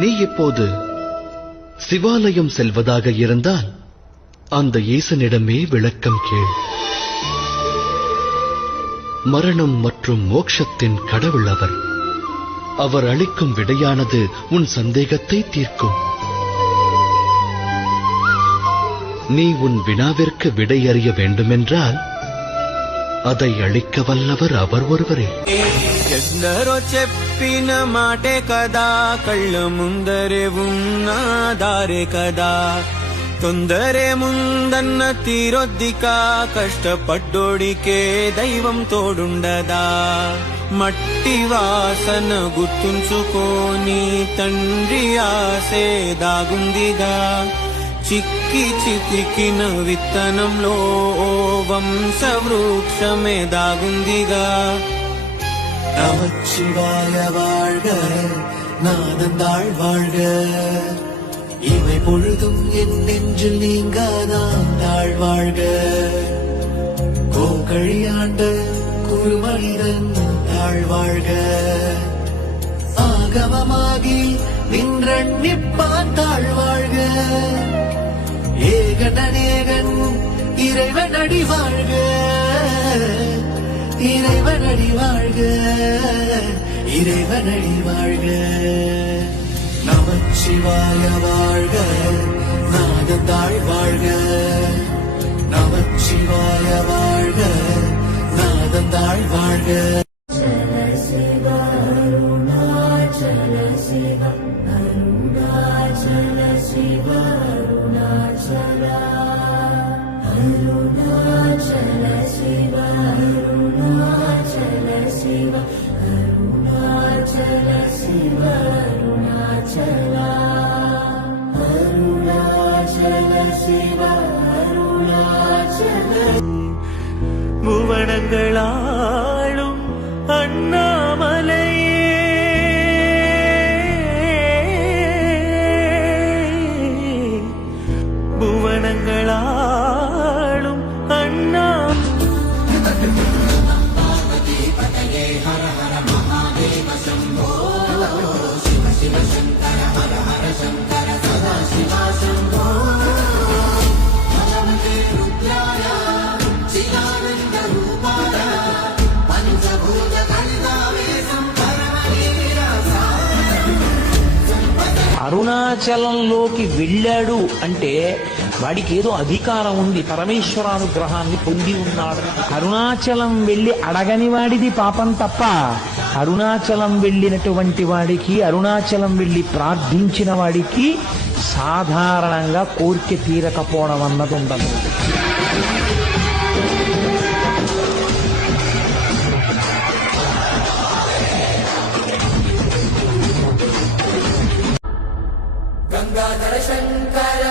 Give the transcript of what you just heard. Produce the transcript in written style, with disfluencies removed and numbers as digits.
நீ இப்போது சிவாலயம் செல்வதாக இருந்தால் அந்த ஈசனிடமே விளக்கம் கேள். மரணம் மற்றும் மோட்சத்தின் கடவுள் அவர். அவர் அளிக்கும் விடையானது உன் சந்தேகத்தை தீர்க்கும். நீ உன் வினாவிற்கு விடை அறிய வேண்டுமென்றால் அதை அளிக்க வல்லவர் அவர் ஒருவரே. ఎందరో చెప్పిన మాటే కదా, కళ్ళ ముందరే ఉన్నాదారే కదా. తొందరే ముందన్న తీరొద్దిక, కష్టపడ్డోడికే దైవం తోడుండదా. మట్టి వాసన గుర్తుంచుకోని తండ్రి ఆసే దాగుందిగా. చిక్కి చితికిన విత్తనంలో వంశ వృక్షమే దాగుందిగా. நமச்சிவாய வாழ்க, நாதந்தாள் வாழ்க. இவை பொழுதும் என் நெஞ்சில் நீங்காதான் தாழ் வாழ்க. கோகழியாண்ட குருமனிதன் தாழ் வாழ்க. ஆகமமாகி நின்றன்னிப்பான் தாழ் வாழ்க. ஏகனேகன் இறைவன் அடி வாழ்க. இறைவனடி வாழ்க, இறைவனடி வாழ்க. நமச்சிவாய வாழ்க, நாதந்தாள் வாழ்க. நமச்சிவாய வாழ்க, நாதந்தாள் வாழ்க. புவனங்களாளும் அண்ணாமலையே, புவனங்களாளும் அண்ணா. ஹர ஹர மகாதேவ சம்போ, சிவ சிவ சங்கர ஹர ஹர சங்கர, சதா சிவா சம்போ. பகவதே ருத்ராய சிதானந்த ரூபாய, பஞ்சபூத கலிதாவேசம் பரமவீரசா. అరుణాచలంలోకి వెళ్ళాడు అంటే వాడికి ఏదో అధికారం ఉంది, పరమేశ్వరానుగ్రహాన్ని పొంది ఉన్నాడు. అరుణాచలం వెళ్ళి అడగని వాడిది పాపం తప్ప, అరుణాచలం వెళ్ళినటువంటి వాడికి, అరుణాచలం వెళ్ళి ప్రార్థించిన వాడికి సాధారణంగా కోరిక తీరకపోవడం అన్నది ఉండదు. గంగాధర శంకర